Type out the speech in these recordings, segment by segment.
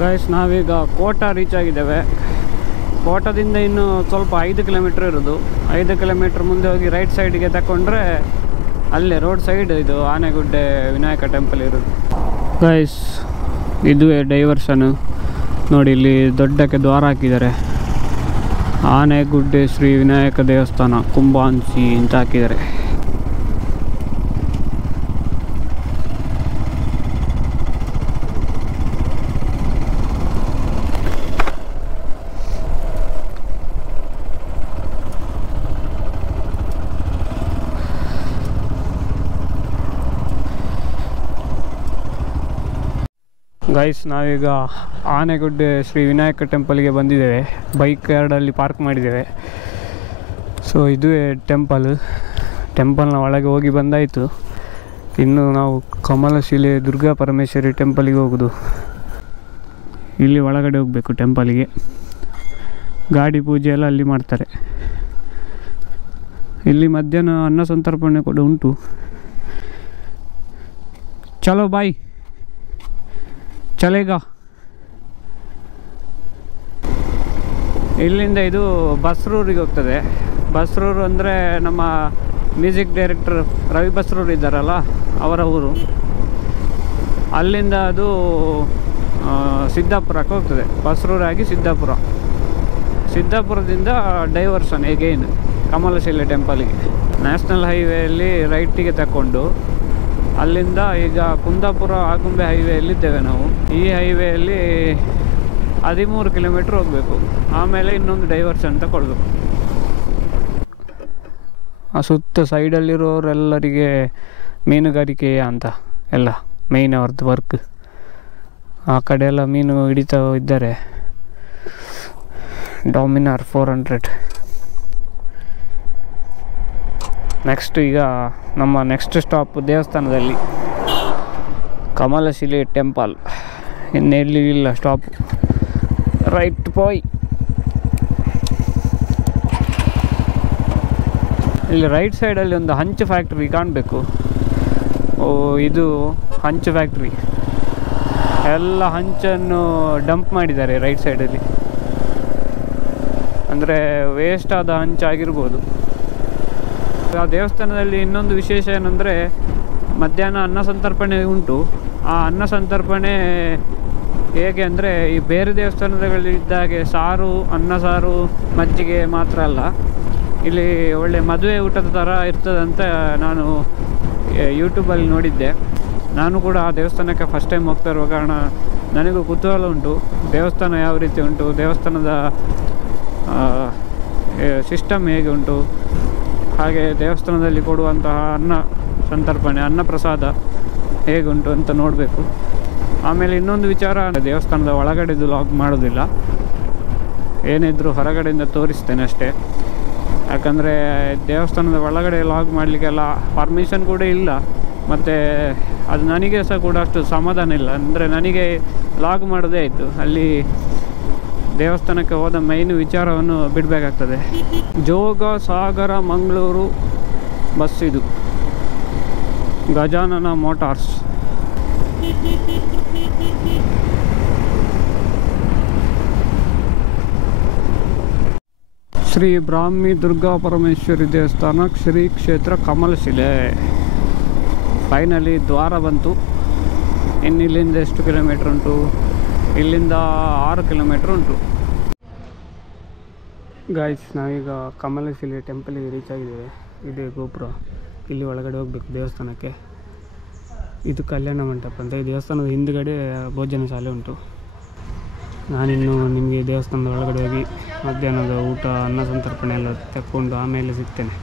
Guys ನಾವೀಗ ಕೋಟ reach ಆಗಿದ್ದೇವೆ. ಕೋಟದಿಂದ ಇನ್ನು ಸ್ವಲ್ಪ 5 ಕಿಲೋಮೀಟ್ರ್ ಇರೋದು. 5 ಕಿಲೋಮೀಟ್ರ್ ಮುಂದೆ ಹೋಗಿ ರೈಟ್ ಸೈಡ್ಗೆ ತಗೊಂಡ್ರೆ ಅಲ್ಲೇ ರೋಡ್ ಸೈಡ್ ಇದು ಆನೆಗುಡ್ಡೆ ವಿನಾಯಕ ಟೆಂಪಲ್ ಇರೋದು. ಗೈಸ್ ಇದುವೇ ಡೈವರ್ಷನ್ ನೋಡಿ, ಇಲ್ಲಿ ದೊಡ್ಡಕ್ಕೆ ದ್ವಾರ ಹಾಕಿದ್ದಾರೆ. ಆನೆಗುಡ್ಡೆ ಶ್ರೀ ವಿನಾಯಕ ದೇವಸ್ಥಾನ ಕುಂಬಾಂಸಿ ಅಂತ ಹಾಕಿದ್ದಾರೆ. ಗೈಸ್ ನಾವೀಗ ಆನೆಗುಡ್ಡೆ ಶ್ರೀ ವಿನಾಯಕ ಟೆಂಪಲ್ಗೆ ಬಂದಿದ್ದೇವೆ. ಬೈಕ್ ಎರಡಲ್ಲಿ ಪಾರ್ಕ್ ಮಾಡಿದ್ದೇವೆ. ಸೊ ಇದುವೇ ಟೆಂಪಲ್ನ ಒಳಗೆ ಹೋಗಿ ಬಂದಾಯಿತು. ಇನ್ನು ನಾವು ಕಮಲಶಿಲೆ ದುರ್ಗಾ ಪರಮೇಶ್ವರಿ ಟೆಂಪಲಿಗೆ ಹೋಗೋದು. ಇಲ್ಲಿ ಒಳಗಡೆ ಹೋಗಬೇಕು ಟೆಂಪಲಿಗೆ. ಗಾಡಿ ಪೂಜೆ ಎಲ್ಲ ಅಲ್ಲಿ ಮಾಡ್ತಾರೆ. ಇಲ್ಲಿ ಮಧ್ಯಾಹ್ನ ಅನ್ನ ಸಂತರ್ಪಣೆ ಕೂಡ ಉಂಟು. ಚಲೋ ಬಾಯ್ ಚಲೇಗ. ಇಲ್ಲಿಂದ ಇದು ಬಸ್ರೂರಿಗೆ ಹೋಗ್ತದೆ. ಬಸ್ರೂರು ಅಂದರೆ ನಮ್ಮ ಮ್ಯೂಸಿಕ್ ಡೈರೆಕ್ಟರ್ ರವಿ ಬಸ್ರೂರು ಇದ್ದಾರಲ್ಲ, ಅವರ ಊರು. ಅಲ್ಲಿಂದ ಅದು ಸಿದ್ದಾಪುರಕ್ಕೆ ಹೋಗ್ತದೆ. ಬಸ್ರೂರಾಗಿ ಸಿದ್ದಾಪುರದಿಂದ ಡೈವರ್ಷನ್ ಎಗೈನ್ ಕಮಲಶಿಲೆ ಟೆಂಪಲಿಗೆ. ನ್ಯಾಷನಲ್ ಹೈವೇಯಲ್ಲಿ ರೈಟಿಗೆ ತಗೊಂಡು ಅಲ್ಲಿಂದ ಈಗ ಕುಂದಾಪುರ ಆಗುಂಬೆ ಹೈವೇಯಲ್ಲಿದ್ದೇವೆ ನಾವು. ಈ ಹೈವೇಯಲ್ಲಿ 13 ಕಿಲೋಮೀಟ್ರ್ ಹೋಗಬೇಕು. ಆಮೇಲೆ ಇನ್ನೊಂದು ಡೈವರ್ಷನ್ ತಗೊಳ್ಬೇಕು. ಆ ಸುತ್ತ ಸೈಡಲ್ಲಿರೋರೆಲ್ಲರಿಗೆ ಮೀನುಗಾರಿಕೆ ಅಂತ ಎಲ್ಲ ಮೇಯ್ನ್ ಅವ್ರದ್ದು ವರ್ಕ್. ಆ ಕಡೆ ಎಲ್ಲ ಮೀನು ಹಿಡಿತಾ ಇದ್ದಾರೆ. ಡಾಮಿನಾರ್ 400. ನೆಕ್ಸ್ಟ್ ಈಗ ನಮ್ಮ ನೆಕ್ಸ್ಟ್ ಸ್ಟಾಪ್ ದೇವಸ್ಥಾನದಲ್ಲಿ ಕಮಲಶಿಲೆ ಟೆಂಪಲ್. ಇನ್ನೆಲ್ಲಿ ಇಲ್ಲ ಸ್ಟಾಪ್. Right bye. ಇಲ್ಲಿ ರೈಟ್ ಸೈಡಲ್ಲಿ ಒಂದು ಹಂಚು ಫ್ಯಾಕ್ಟ್ರಿ ಕಾಣಬೇಕು. ಇದು ಹಂಚು ಫ್ಯಾಕ್ಟ್ರಿ. ಎಲ್ಲ ಹಂಚನ್ನು ಡಂಪ್ ಮಾಡಿದ್ದಾರೆ ರೈಟ್ ಸೈಡಲ್ಲಿ. ಅಂದರೆ ವೇಸ್ಟ್ ಆದ ಹಂಚಾಗಿರ್ಬೋದು. ಆ ದೇವಸ್ಥಾನದಲ್ಲಿ ಇನ್ನೊಂದು ವಿಶೇಷ ಏನಂದರೆ ಮಧ್ಯಾಹ್ನ ಅನ್ನ ಸಂತರ್ಪಣೆ ಉಂಟು. ಆ ಅನ್ನ ಸಂತರ್ಪಣೆ ಹೇಗೆ ಅಂದರೆ ಈ ಬೇರೆ ದೇವಸ್ಥಾನಗಳಿದ್ದಾಗೆ ಅನ್ನ ಸಾರು ಮಜ್ಜಿಗೆ ಮಾತ್ರ ಅಲ್ಲ, ಇಲ್ಲಿ ಒಳ್ಳೆ ಮದುವೆ ಊಟದ ಥರ ಇರ್ತದಂತ ನಾನು ಯೂಟ್ಯೂಬಲ್ಲಿ ನೋಡಿದ್ದೆ. ನಾನು ಕೂಡ ಆ ದೇವಸ್ಥಾನಕ್ಕೆ ಫಸ್ಟ್ ಟೈಮ್ ಹೋಗ್ತಾ ಇರುವ ಕಾರಣ ನನಗೂ ಕುತೂಹಲ ಉಂಟು. ದೇವಸ್ಥಾನ ಯಾವ ರೀತಿ ಉಂಟು, ದೇವಸ್ಥಾನದ ಸಿಸ್ಟಮ್ ಹೇಗೆ ಉಂಟು, ಹಾಗೆ ದೇವಸ್ಥಾನದಲ್ಲಿ ಕೊಡುವಂತಹ ಅನ್ನ ಸಂತರ್ಪಣೆ ಅನ್ನಪ್ರಸಾದ ಹೇಗುಂಟು ಅಂತ ನೋಡಬೇಕು. ಆಮೇಲೆ ಇನ್ನೊಂದು ವಿಚಾರ, ದೇವಸ್ಥಾನದ ಒಳಗಡೆದು ಲಾಗ್ ಮಾಡೋದಿಲ್ಲ, ಏನಿದ್ರು ಹೊರಗಡೆಯಿಂದ ತೋರಿಸ್ತೇನೆ ಅಷ್ಟೇ. ಯಾಕಂದರೆ ದೇವಸ್ಥಾನದ ಒಳಗಡೆ ಲಾಗ್ ಮಾಡಲಿಕ್ಕೆಲ್ಲ ಪರ್ಮಿಷನ್ ಕೂಡ ಇಲ್ಲ. ಮತ್ತು ಅದು ನನಗೆ ಸಹ ಕೂಡ ಅಷ್ಟು ಸಮಾಧಾನ ಇಲ್ಲ. ಅಂದರೆ ನನಗೆ ಲಾಗ್ ಮಾಡೋದೇ ಆಯಿತು, ಅಲ್ಲಿ ದೇವಸ್ಥಾನಕ್ಕೆ ಹೋದ ಮೈನ್ ವಿಚಾರವನ್ನು ಬಿಡಬೇಕಾಗ್ತದೆ. ಜೋಗ ಸಾಗರ ಮಂಗಳೂರು ಬಸ್ ಇದು, ಗಜಾನನ ಮೋಟಾರ್ಸ್. ಶ್ರೀ ಬ್ರಾಹ್ಮಿ ದುರ್ಗಾ ಪರಮೇಶ್ವರಿ ದೇವಸ್ಥಾನ ಶ್ರೀ ಕ್ಷೇತ್ರ ಕಮಲಶಿಲೆ. ಫೈನಲಿ ದ್ವಾರ ಬಂತು. ಇನ್ನು ಇಲ್ಲಿಂದ ಎಷ್ಟು ಕಿಲೋಮೀಟ್ರ್ ಉಂಟು? ಇಲ್ಲಿಂದ 6 ಕಿಲೋಮೀಟ್ರ್ ಉಂಟು. ಗಾಯ್ಸ್ ನಾವೀಗ ಕಮಲಶಿಲೆ ಟೆಂಪಲಿಗೆ ರೀಚ್ ಆಗಿದ್ದೇವೆ. ಇದೇ ಗೋಪುರ. ಇಲ್ಲಿ ಒಳಗಡೆ ಹೋಗಬೇಕು ದೇವಸ್ಥಾನಕ್ಕೆ. ಇದು ಕಲ್ಯಾಣ ಮಂಟಪ ಅಂತ. ಈ ದೇವಸ್ಥಾನದ ಹಿಂದುಗಡೆ ಭೋಜನ ಶಾಲೆ ಉಂಟು. ನಾನಿನ್ನು ನಿಮಗೆ ದೇವಸ್ಥಾನದ ಒಳಗಡೆ ಹೋಗಿ ಮಧ್ಯಾಹ್ನದ ಊಟ ಅನ್ನ ಸಂತರ್ಪಣೆ ಎಲ್ಲ ತಕ್ಕೊಂಡು ಆಮೇಲೆ ಸಿಗ್ತೇನೆ.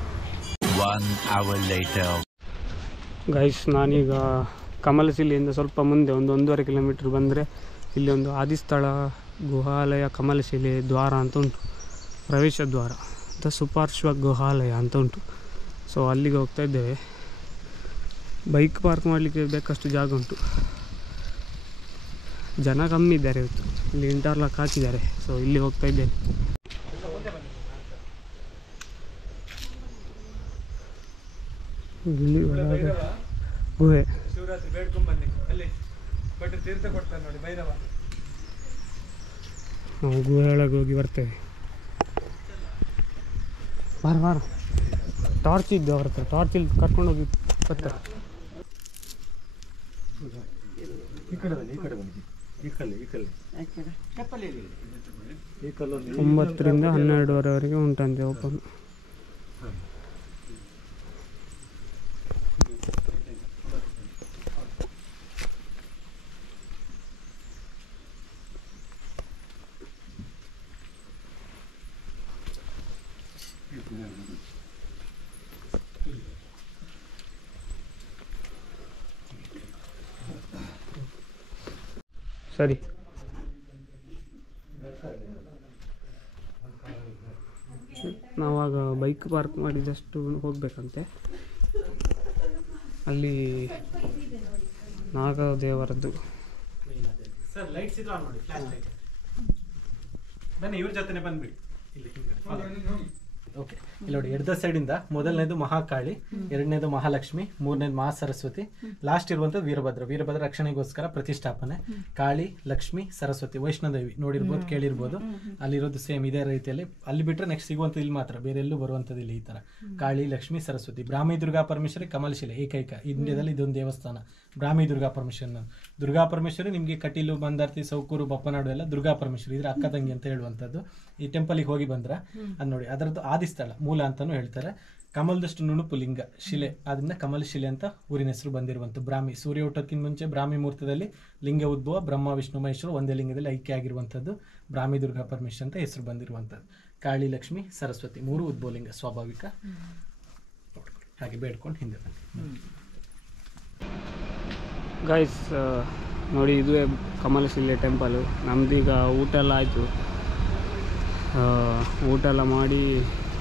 1 hour later. ಗೈಸ್ ನಾನೀಗ ಕಮಲಶಿಲೆಯಿಂದ ಸ್ವಲ್ಪ ಮುಂದೆ ಒಂದು 1.5 ಕಿಲೋಮೀಟ್ರ್ ಬಂದರೆ ಇಲ್ಲಿ ಒಂದು ಆದಿಸ್ಥಳ ಗುಹಾಲಯ ಕಮಲಶಿಲೆ ದ್ವಾರ ಅಂತ ಉಂಟು. ಪ್ರವೇಶ ದ್ವಾರ ಅಂತ ಸುಪಾರ್ಶ್ವ ಗುಹಾಲಯ ಅಂತ ಉಂಟು. ಸೊ ಅಲ್ಲಿಗೆ ಹೋಗ್ತಾ ಇದ್ದೇವೆ. ಬೈಕ್ ಪಾರ್ಕ್ ಮಾಡಲಿಕ್ಕೆ ಬೇಕಷ್ಟು ಜಾಗ ಉಂಟು. ಜನ ಕಮ್ಮಿ ಇದ್ದಾರೆ ಇವತ್ತು. ಇಲ್ಲಿ ಇಂಟರ್ಲಾಕ್ ಹಾಕಿದ್ದಾರೆ. ಸೊ ಇಲ್ಲಿ ಹೋಗ್ತಾ ಇದ್ದೇನೆ. ಇಲ್ಲಿ ಗುಹೆ. ಶಿವರಾತ್ರಿ ಬೇಡ್ಕೊಂಡ್ ಬನ್ನಿ, ಅಲ್ಲಿ ಕೊಟ್ಟರೆ ತೀರ್ಥ ಕೊಡ್ತಾರೆ ನೋಡಿ, ಭೈರವ. ನಾವು ಗುಹೆ ಒಳಗೆ ಹೋಗಿ ಬರ್ತೇವೆ. ಬಾರ ಟಾರ್ಚ್ ಇದ್ದು ಅವ್ರ ಹತ್ರ, ಟಾರ್ಚ್ ಇಲ್ಲಿ ಕರ್ಕೊಂಡೋಗಿ ಬರ್ತಾರೆ. 9ರಿಂದ 12:30ವರೆಗೆ ಉಂಟಂತೆ ಓಪನ್. ಸರಿ, ನಾವಾಗ ಬೈಕ್ ಪಾರ್ಕ್ ಮಾಡಿದಷ್ಟು ಹೋಗ್ಬೇಕಂತೆ. ಅಲ್ಲಿ ನಾಗದೇವರದ್ದು ಸರ್ ಲೈಟ್ಸ್ ಇದ್ರೆ ಆನ್ ಮಾಡಿ, ಫ್ಲಾಶ್ ಲೈಟ್ ಬನ್ನಿ, ಇವ್ರ ಜೊತೆನೆ ಬಂದ್ಬಿಡಿ. ಓಕೆ, ಇಲ್ಲಿ ನೋಡಿ, ಎಡದ ಸೈಡಿಂದ ಮೊದಲನೇದು ಮಹಾಕಾಳಿ, ಎರಡನೇದು ಮಹಾಲಕ್ಷ್ಮಿ, ಮೂರನೇದು ಮಹಾ ಸರಸ್ವತಿ, ಲಾಸ್ಟ್ ಇರುವಂಥದ್ದು ವೀರಭದ್ರ ರಕ್ಷಣೆಗೋಸ್ಕರ ಪ್ರತಿಷ್ಠಾಪನೆ. ಕಾಳಿ, ಲಕ್ಷ್ಮಿ, ಸರಸ್ವತಿ, ವೈಷ್ಣೋದೇವಿ ನೋಡಿರ್ಬೋದು, ಕೇಳಿರ್ಬೋದು. ಅಲ್ಲಿರೋದು ಸೇಮ್ ಇದೇ ರೀತಿಯಲ್ಲಿ. ಅಲ್ಲಿ ಬಿಟ್ಟರೆ ನೆಕ್ಸ್ಟ್ ಸಿಗುವಂಥದ್ದು ಇಲ್ಲಿ ಮಾತ್ರ, ಬೇರೆ ಎಲ್ಲೂ ಬರುವಂಥದ್ದು ಇಲ್ಲಿ ಈ ಥರ ಕಾಳಿ, ಲಕ್ಷ್ಮಿ, ಸರಸ್ವತಿ. ಬ್ರಾಹ್ಮಿ ದುರ್ಗಾ ಪರಮೇಶ್ವರಿ ಕಮಲಶಿಲೆ ಏಕೈಕ ಇಂಡಿಯಾದಲ್ಲಿ ಇದೊಂದು ದೇವಸ್ಥಾನ, ಬ್ರಾಹ್ಮಿ ದುರ್ಗಾ ಪರಮೇಶ್ವರಿ. ನಿಮಗೆ ಕಟೀಲು, ಮಂದಾರ್ತಿ, ಸೌಕೂರು, ಬಪ್ಪನಾಡು ಎಲ್ಲ ದುರ್ಗಾ ಪರಮೇಶ್ವರಿ, ಇದ್ರ ಅಕ್ಕ ತಂಗಿ ಅಂತ ಹೇಳುವಂಥದ್ದು. ಈ ಟೆಂಪಲ್ಗೆ ಹೋಗಿ ಬಂದ್ರೆ ಅದು ನೋಡಿ, ಅದರದ್ದು ಆದಿಸ್ಥಳ ಮೂಲ ಅಂತಾನೂ ಹೇಳ್ತಾರೆ. ಕಮಲದಷ್ಟು ನುಣುಪು ಲಿಂಗ ಶಿಲೆ, ಅದರಿಂದ ಕಮಲ ಶಿಲೆ ಅಂತ ಊರಿನ ಹೆಸರು ಬಂದಿರುವಂಥ. ಬ್ರಾಹ್ಮಿ ಸೂರ್ಯ ಹುಟ್ಟೋಕ್ಕಿಂತ ಮುಂಚೆ ಬ್ರಾಹ್ಮಿ ಮುಹೂರ್ತದಲ್ಲಿ ಲಿಂಗ ಉದ್ಭವ, ಬ್ರಹ್ಮ ವಿಷ್ಣು ಮಹೇಶ್ವರ ಒಂದೇ ಲಿಂಗದಲ್ಲಿ ಐಕ್ಯ ಆಗಿರುವಂಥದ್ದು ಬ್ರಾಹ್ಮಿ ದುರ್ಗಾ ಪರಮೇಶ್ವರಿ ಅಂತ ಹೆಸರು ಬಂದಿರುವಂಥದ್ದು. ಕಾಳಿ, ಲಕ್ಷ್ಮಿ, ಸರಸ್ವತಿ 3 ಉದ್ಭವ ಲಿಂಗ ಸ್ವಾಭಾವಿಕ. ಹಾಗೆ ಬೇಡ್ಕೊಂಡು ಹಿಂದೆ ಬನ್ನಿ. ಗೈಸ್ ನೋಡಿ, ಇದುವೇ ಕಮಲಶಿಲೆ ಟೆಂಪಲು. ನಮ್ಮದೀಗ ಊಟ ಎಲ್ಲ ಆಯಿತು. ಊಟ ಎಲ್ಲ ಮಾಡಿ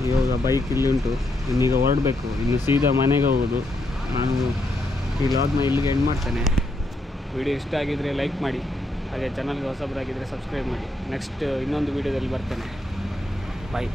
ಇವಾಗ ಬೈಕ್ ಇಲ್ಲಿ ಉಂಟು, ಇನ್ನೀಗ ಹೊರಡಬೇಕು. ಇನ್ನು ಸೀದಾ ಮನೆಗೆ ಹೋಗೋದು. ನಾನು ಈ ವ್ಲಾಗ್ನ ಇಲ್ಲಿಗೆ ಎಂಡ್ ಮಾಡ್ತೇನೆ. ವಿಡಿಯೋ ಇಷ್ಟ ಆಗಿದ್ದರೆ ಲೈಕ್ ಮಾಡಿ, ಹಾಗೆ ಚಾನಲ್ಗೆ ಹೊಸಬರಾಗಿದ್ದರೆ ಸಬ್ಸ್ಕ್ರೈಬ್ ಮಾಡಿ. ನೆಕ್ಸ್ಟ್ ಇನ್ನೊಂದು ವೀಡಿಯೋದಲ್ಲಿ ಬರ್ತೇನೆ. ಬಾಯ್.